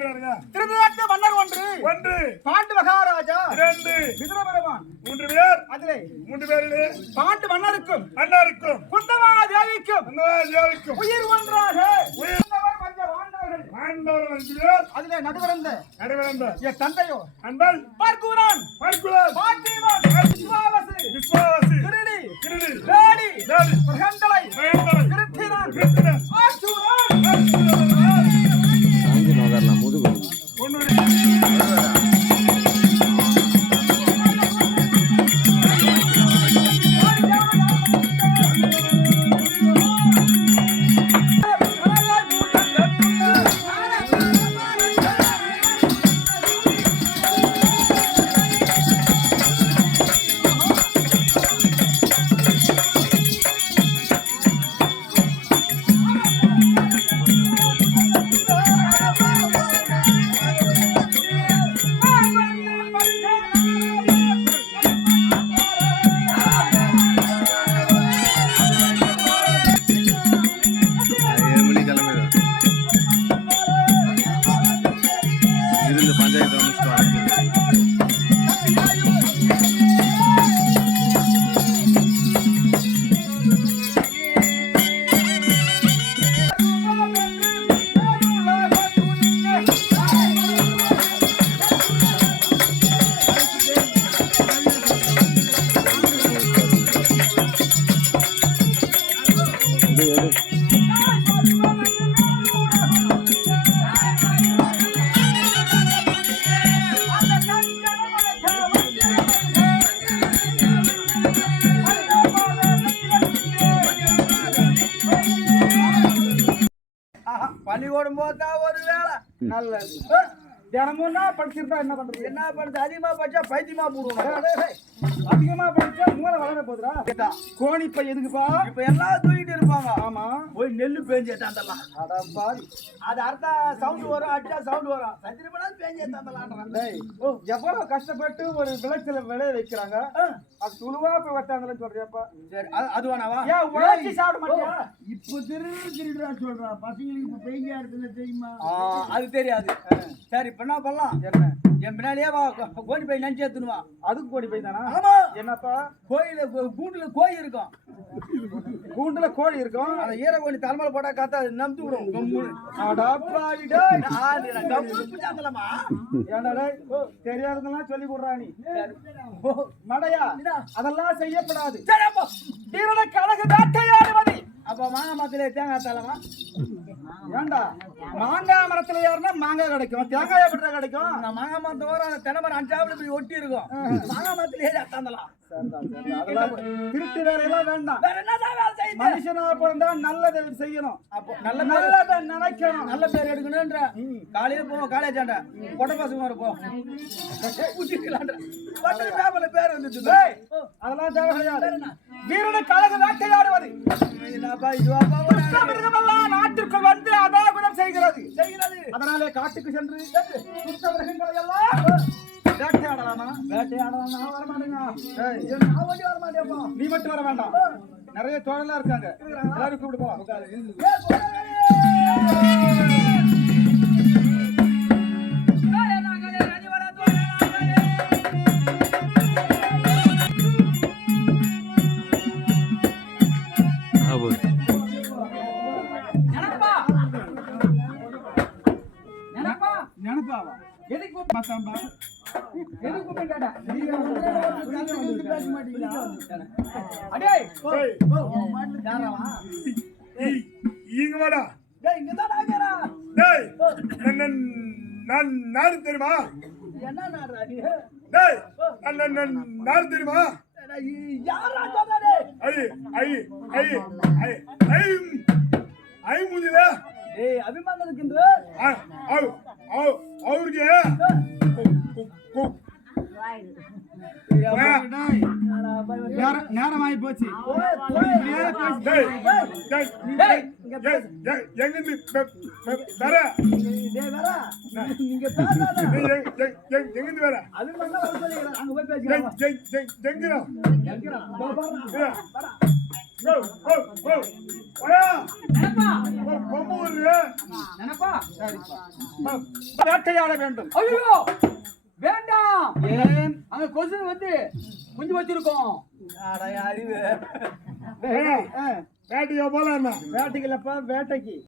யார் யாருங்க? திருநாட்டு மன்னர் ஒன்று, பாண்டு மகாராஜா 2, விதுர பெருமான் 3 பேர். அதிலே 3 பேரிலே பாண்டு மன்னருக்கும் குந்தவா தேவிக்கும் உயிர் ஒன்றாக ஆண்டவர் 5 பேர். அதிலே நடுவரந்த என் தந்தையோ அன்பல் பார்க்குறான் பாட்டிமான் விஸ்வாவசி கிருடி வேடி பிரகந்தலை கிருத்தினான் ஆச்சுரான் சாந்தி நோகர்ல முதுகு பள்ளிக்கூடம் போதா ஒரு வேலை நல்லது. தினமும் படிச்சிருந்தா என்ன பண்றது? என்ன பண்றது? அதிகமா படிச்சா பைத்தியமா போடுவோம். அதிகமா படிச்சா மூளை வளர போதுடா. கோணி இப்ப எதுக்குப்பா? இப்ப எல்லாம் தூக்கிட்டு இருப்பாங்க. ஆமா, போய் நெல்லு பேஞ்சு ஏத்தாந்தலாம். அட பாரு, அது அர்த்தம் சவுண்ட் வரும், அடிச்சா சவுண்ட் வரும். சத்திரப்படா பேஞ்சு ஏத்தாந்தலாம்ன்றான். டேய், எவ்வளவு கஷ்டப்பட்டு ஒரு விளைச்சல விளைய வைக்கிறாங்க, அது துளுவா போய் வட்டாங்கன்னு சொல்றியாப்பா? சரி, அது வேணாவா? ஏன் உழைச்சி சாப்பிட மாட்டியா? இப்ப திருடுறா சொல்றா பசங்களுக்கு இப்ப பெய்யா இருக்குன்னு தெரியுமா? அது தெரியாது. சரி, இப்ப என்ன பண்ணலாம்? என் பின்னாடியே வா, கோழி பை நினைச்சு ஏத்துனுவா. அதுக்கு கோழி பை தானா? ஆமா. என்னப்பா? கோயில கூண்டுல கோழி இருக்கும். கூண்டுல கோழி இருக்கும். அந்த ஈர கோழி தலைமையில போட்டா காத்தா நம்பி விடும். தெரியாததெல்லாம் சொல்லி கொடுறா நீ. மடையா, அதெல்லாம் செய்யப்படாது. கழக வேட்டையாடுவது. அப்ப மாங்காய் மரத்துல தேங்காய் தரலாமா? ஏண்டா, மாங்காய் மரத்துல ஏறினா மாங்காய் கிடைக்கும், தேங்காய் எப்படி கிடைக்கும்? மாங்காய் மரத்தை வர அந்த தென்னை மரம் 5 இப்படி ஒட்டி இருக்கும். மாங்காய் மரத்துல ஏறி அத்தாந்தலாம். திருட்டு வேலையெல்லாம் வேண்டாம். மனுஷனா பிறந்தா நல்லதை செய்யணும். அப்போ நல்லதை நினைக்கணும், நல்ல பேர் எடுக்கணும்ன்ற. காலையில போவோம் காலேஜ் ஆண்ட கொட்டை பசங்க இருப்போம், பேர் வந்துச்சு. அதெல்லாம் தேவை கிடையாது. வீரனை கழக வேட்டையாடுவது நாட்டிற்குள் வந்து அதாகுதம் செய்கிறது. அதனாலே காட்டுக்கு சென்று மிருகங்களை எல்லாம் வேட்டையாடலாமா? வேட்டையாடலாம். நான் வர மாட்டேங்க. நீ மட்டும் வர வேண்டாம், நிறைய தோழலாம் இருக்காங்க, எல்லாரும் கூப்பிட்டு போ. நினைப்பாவா? எதுக்கு மாத்தாம்பா? எதுக்கு கேட்டா பேச மாட்டீங்களா? அடே இங்க வாடா. டேய், இங்க தான் நாங்கறா. டேய், நான் நாடு தெரியுமா? என்ன நாடுறா நீ? டேய், நான் நாடு தெரியுமா? யாரா சொல்றே? ஐ முதில. ஏய், அபிமானம் இருக்குன்ற. அவருக்கு நேரம் ஆகி போச்சு. எங்கிருந்து வேற அங்க போய் பேசிக்கலாம். கோ கோ கோ போயா நினைப்பா கொம்பு வருது நினைப்பா சரிப்பா வேட்டையாட வேண்டும் ஐயோ வேண்டாம் ஏன் அங்க கொசு வந்து குஞ்சு வச்சிருக்கோம் அறிவு வேட்டையா போலாம் வேட்டைக்கு இல்லப்பா வேட்டைக்கு